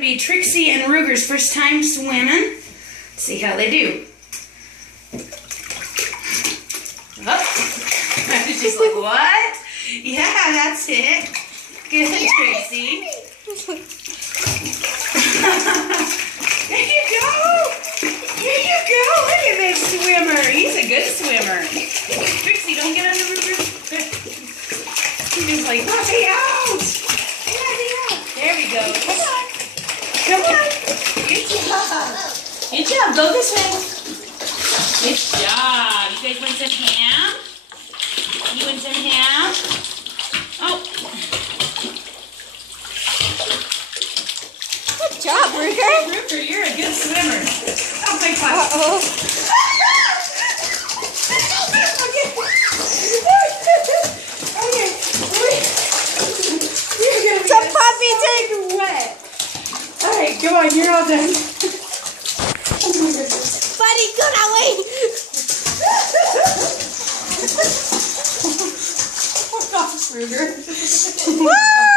Be Trixie and Ruger's first time swimming. Let's see how they do. Oh, she's like, what? Yeah, that's it. Good, Trixie. There you go. There you go. Look at this swimmer. He's a good swimmer. Trixie, don't get under Ruger's. She's like, let me out. Let me out. There we go. Come on. Come on. Good job. Good job. Go this way. Good job. You guys want some ham? You want some ham? Oh. Good job, Ruger. Ruger, you're a good swimmer. Oh my gosh. Uh-oh. Some puppy take wet. All right, come on, you're all done. Buddy, go that way. Oh gosh, Ruger. Woo!